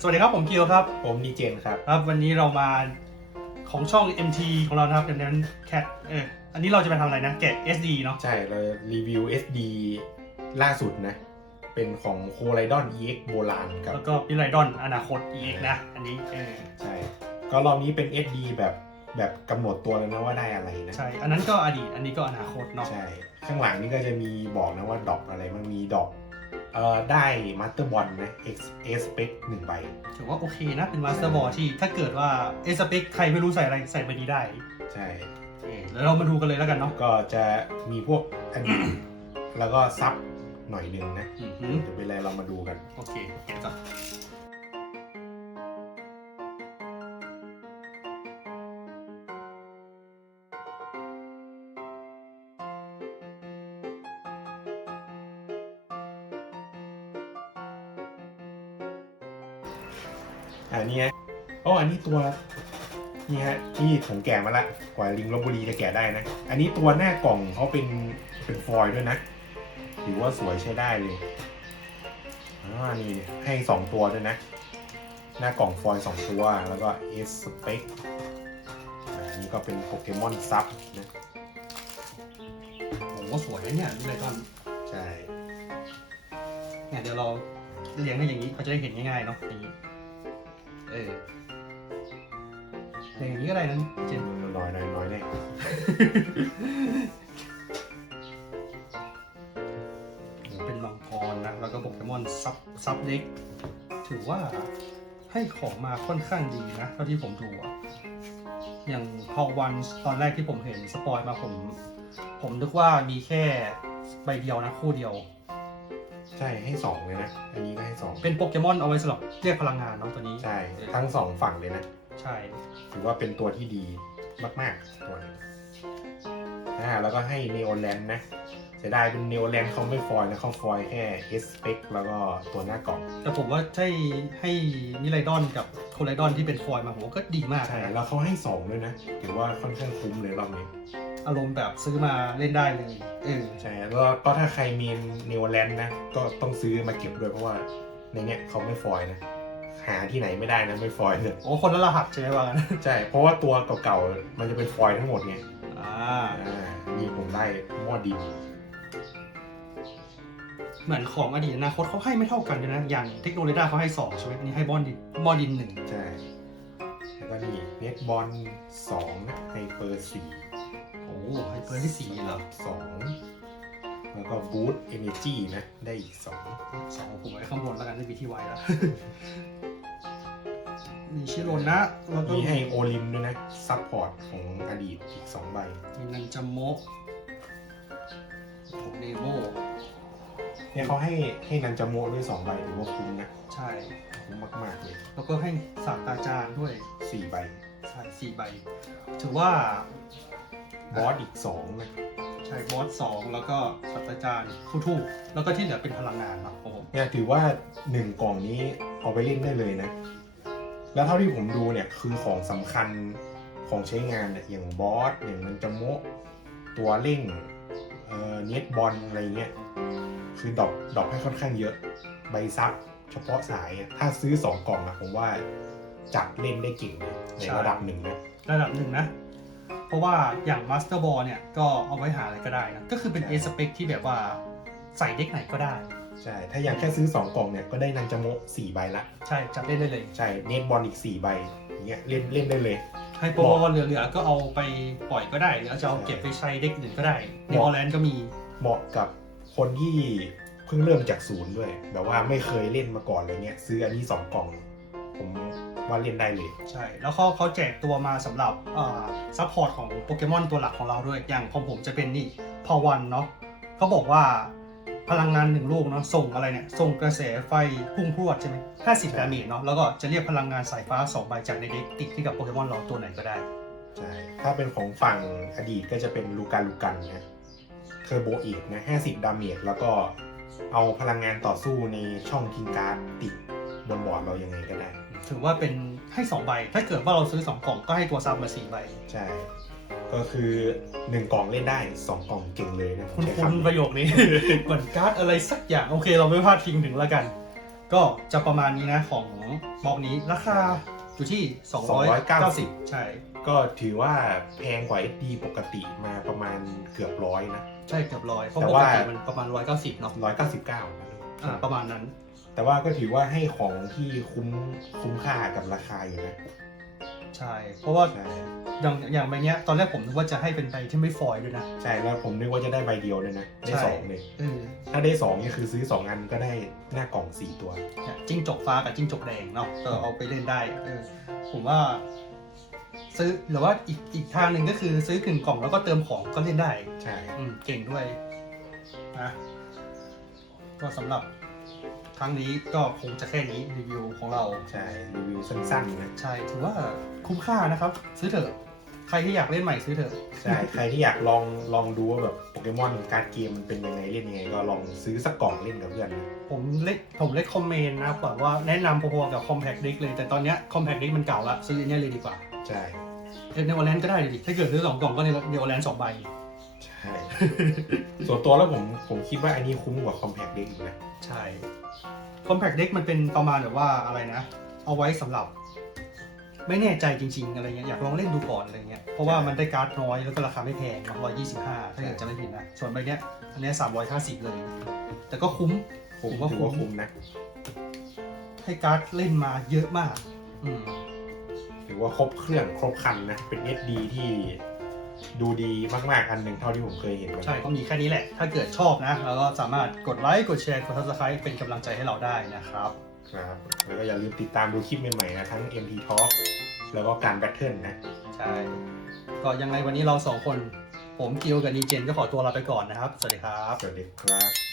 สวัสดีครับผมคิวครับ ผมดีเจนครับ ครับ วันนี้เรามาของช่อง MT ของเรานะครับดังนั้นแคทเอออันนี้เราจะไปทำอะไรนะ แกะ SD เนาะใช่เรารีวิว SD ล่าสุดนะ เป็นของโคไลดอน EX โบราณครับ แล้วก็พิไลดอนอนาคต EX นะ อันนี้เออใช่ ก็รอบนี้เป็น SD แบบแบบกำหนดตัวแล้วนะว่าได้อะไรนะใช่ อันนั้นก็อดีตอันนี้ก็อนาคตเนาะ ใช่ ข้างหลังนี่ก็จะมีบอกนะว่าดอกอะไรมันมีดอก เอ่อได้มาสเตอร์บอลนะ X A spec หนึ่งใบ ถือว่าโอเคนะ เป็นมาสเตอร์บอลที่ถ้าเกิดว่าเอสเปคใครไม่รู้ใส่อะไรใส่ไปนี้ได้ใช่เออแล้วเรามาดูกันเลยแล้วกันเนาะก็จะมีพวกอดีตแล้วก็ซับหน่อยหนึงนะอือหือจะเป็นอะไรเรามาดูกัน โอเคเก็บก่อน อ่านี่ไงอ๋ออันนี้ตัวนี่ฮะที่ผมแกะมาละกว่าลิงลบบุรีจะแกะได้นะ อันนี้ตัวหน้ากล่องเขาเป็นเป็นฟอยล์ด้วยนะถือว่าสวยใช้ได้เลยอ่านี่ให้สองตัวด้วยนะ หน้ากล่องฟอยล์สองตัวแล้วก็เอสสเปกอันนี้ก็เป็นโปเกมอนซับนะโอ้โหสวยนะเนี่ยพิไลดอนใช่เนี่ยเดี๋ยวเราเรียงให้อย่างนี้เขาจะได้เห็นง่ายๆเนาะอย่างนี้ เออเรียงอย่างนี้ก็ได้นะเจนน้อยน้อยน้อยแน่เป็นมังกรนะ แล้วก็โปเกมอนซับซับเด็ก ถือว่าให้ของมาค่อนข้างดีนะ เท่าที่ผมดูอะอย่างพอวันตอนแรกที่ผมเห็นสปอยมาผม ผมนึกว่ามีแค่ใบเดียวนะ คู่เดียว ใช่ให้สองเลยนะ อันนี้ก็ให้สองเป็นโปเกมอนเอาไว้สำหรับเรียกพลังงานเนาะตัวนี้ ใช่ทั้งสองฝั่งเลยนะ ใช่ ถือว่าเป็นตัวที่ดีมากๆตัวนี้อ่าแล้วก็ให้เนโอแลนนะเสียดายเป็นเนโอแลนเขาไม่ฟอยล์นะเขาฟอยล์แค่เอสเปกแล้วก็ตัวหน้ากล่องแต่ผมว่าใช่ให้มิไลดอนกับโคไลดอนที่เป็นฟอยล์มาผมว่าก็ดีมากใช่นะแล้วเขาให้สองด้วยนะถือว่าค่อนข้างคุ้มเลยรอบนี้ อารมณ์แบบซื้อมาเล่นได้เลยเออใช่แล้วก็ถ้าใครมีเนโอแลนนะ ก็ต้องซื้อมาเก็บด้วยเพราะว่าในเนี้ยเขาไม่ฟอยล์นะ หาที่ไหนไม่ได้นะไม่ฟอยล์เนี่ยโอ้คนละรหัสใช่ไหมวะงั้นใช่ เพราะว่าตัวเก่าๆมันจะเป็นฟอยล์ทั้งหมดไงอ่าอ่านี่ผมได้หม้อดินเหมือนของอดีตอนาคตเขาให้ไม่เท่ากันเลยนะ อย่างเทคโนโลยีเขาให้สองใช่ไหมนี่ให้บอนดินบอดินหนึ่งใช่แล้วก็นี่เน็ตบอลสองไฮเปอร์สี่ โอ้ให้เปิดที่สี่เหรอสองแล้วก็บูตเอเนจีนะได้อีกสองสองผมไว้ข้างบนแล้วกันไม่มีที่ไว้แล้ว มีชิโรนะแล้วก็มีให้โอลิมด้วยนะซัพพอร์ตของอดีตอีกสองใบมีนันจามโมะเนโมเนี่ยเขาให้ให้นันจาโมะด้วยสองใบถือว่าคุ้มนะ ใช่คุ้มมากๆเลย แล้วก็ให้ศาสตราจารย์ด้วยสี่ใบใช่สี่ใบถือว่า บอสอีกสองนะใช่บอสสองแล้วก็ศาสตราจารย์ผู้ทูตแล้วก็ที่เหลือเป็นพลังงานครับผมเนี่ยถือว่าหนึ่งกล่องนี้เอาไปเล่นได้เลยนะ แล้วเท่าที่ผมดูเนี่ยคือของสำคัญของใช้งานเนี่ยอย่างบอสอย่างนันจาโมะตัวเร่งเอ่อเน็ตบอลอะไรเงี้ยคือดอกดอกให้ค่อนข้างเยอะใบซับเฉพาะสายอะถ้าซื้อสองกล่องอะผมว่าจัดเล่นได้เก่งเลยในระดับหนึ่งนะ ระดับหนึ่งนะ เพราะว่าอย่างมาสเตอร์บอลเนี่ยก็เอาไว้หาอะไรก็ได้นะก็คือเป็นเอสเปคที่แบบว่าใส่เด็กไหนก็ได้ ใช่ ถ้าอย่างแค่ซื้อ 2 กล่องเนี่ยก็ได้นันจาโมะสี่ใบละ ใช่จับเล่นได้เลย ใช่ เนตบอลอีก 4 ใบอย่างเงี้ยเล่นเล่นได้เลยให้โปรบอลเหลือๆก็เอาไปปล่อยก็ได้หรือจะเอาเก็บไปใช้เด็กอื่นก็ได้ในออแลนด์ก็มีเหมาะกับคนที่เพิ่งเริ่มจากศูนย์ด้วย แบบว่าไม่เคยเล่นมาก่อนอะไรเงี้ย ซื้ออันนี้ 2 กล่อง ผม ว่าเล่นได้เลย ใช่ แล้วเขาเขาแจกตัวมาสำหรับซัพพอร์ตของโปเกมอนตัวหลักของเราด้วย อย่างของผมจะเป็นนี่พอวันเนาะเขาบอกว่าพลังงานหนึ่งลูกเนาะส่งอะไรเนี่ยส่งกระแสไฟพุ่งพรวดใช่ไหมห้าสิบดาเมจเนาะแล้วก็จะเรียกพลังงานสายฟ้าสองใบจากในเด็กติดที่กับโปเกมอนเราตัวไหนก็ได้ ใช่ ถ้าเป็นของฝั่งอดีตก็จะเป็นลูการลูกันนะเทอร์โบเอกนะ50ดาเมจแล้วก็เอาพลังงานต่อสู้ในช่องทิ้งการ์ดติดบนบอร์ดเรายังไงก็ได้ ถือว่าเป็นให้สองใบ ถ้าเกิดว่าเราซื้อสองกล่องก็ให้ตัวซับมาสี่ใบ ใช่ ก็คือ1กล่องเล่นได้2กล่องเก่งเลยนะผมคุณใช้คุณคำประโยคนี้ เหมือนการ์ดอะไรสักอย่าง โอเค เราไม่พลาดทิ้งถึงแล้วกัน ก็จะประมาณนี้นะของบล็อกนี้ราคาอยู่ที่ 290 ใช่ ก็ถือว่าแพงกว่า SD ปกติมาประมาณเกือบร้อยนะ ใช่เกือบร้อยเพราะแต่ปกว่า ติมันประมาณ 190เนาะร้อยเก้าสิบเก้าอ่าประมาณนั้น แต่ว่าก็ถือว่าให้ของที่คุ้มคุ้มค่ากับราคาอยู่นะใช่ เพราะว่าใช่อย่างอย่างใบเนี้ยตอนแรกผมนึกว่าจะให้เป็นใบที่ไม่ฟอยล์ด้วยนะใช่แล้วผมนึกว่าจะได้ใบเดียวเลยนะได้ใช่สองเลยเออถ้าได้สองนี่คือซื้อสองอันก็ได้หน้ากล่องสี่ตัว เนี่ยจิ้งจกฟ้ากับจิ้งจกแดงเนาะเออเอาไปเล่นได้เออผมว่า ซื้อหรือว่าอีกอีกทางหนึ่งก็คือซื้อกึ่งกล่องแล้วก็เติมของก็เล่นได้ ใช่ อืมเก่งด้วยนะก็สำหรับค รั้งนี้ก็คงจะแค่นี้รีวิวของเรา ใช่รีวิวสั้นๆนะใช่ถือว่าคุ้มค่านะครับ ซื้อเถอะ ใครที่อยากเล่นใหม่ซื้อเถอะใช่ใครที่อยากลองลองดูว่าแบบโปเกมอนการ์ดเกมมันเป็นยังไงเล่นยังไงก็ลองซื้อสักกล่องเล่นกับเพื่อนนะผมเล็กผมเล็กคอมเมนต์นะแบบว่าแนะนำพอๆกับ Compact Deck เลยแต่ตอนเนี้ย Compact Deck มันเก่าละซื้ออันเนี้ยเลยดีกว่าใช่เนโอแลนก็ได้ดิถ้าเกิดซื้อสองกล่องก็เนโอแลนสองใบใช่ ส่วนตัวแล้วผมผมคิดว่าอันนี้คุ้มกว่า Compact Deck อีกนะ ใช่ Compact Deck มันเป็นประมาณแบบว่าอะไรนะ เอาไว้สำหรับ ไม่แน่ใจจริง ๆ อะไรเงี้ยอยากลองเล่นดูก่อนอะไรเงี้ยเพราะว่ามันได้การ์ดน้อยแล้วก็ราคาไม่แพงร้อยยี่สิบห้าถ้าเกิดจะไม่ผิดนะส่วนใบเนี้ยอันเนี้สามร้อยห้าสิบเลย แต่ก็คุ้มผมผมว่าถือว่าคุ้มคุ้มนะให้การ์ดเล่นมาเยอะมาก อืมถือว่าครบเครื่องครบครันนะ เป็น SD ที่ ดูดีมากๆอันหนึ่งเท่าที่ผมเคยเห็นมาใช่ก็มีแค่นี้แหละ ถ้าเกิดชอบนะเราก็สามารถกดไลค์กดแชร์กด subscribe เป็นกำลังใจให้เราได้นะครับครับแล้วก็อย่าลืมติดตามดูคลิปใหม่ๆนะทั้ง MT Talk แล้วก็การแบทเทิลนะใช่ก็ยังไงวันนี้เราสองคนผมกิวกับนีเจนก็ขอตัวลาไปก่อนนะครับ สวัสดีครับ สวัสดีครับ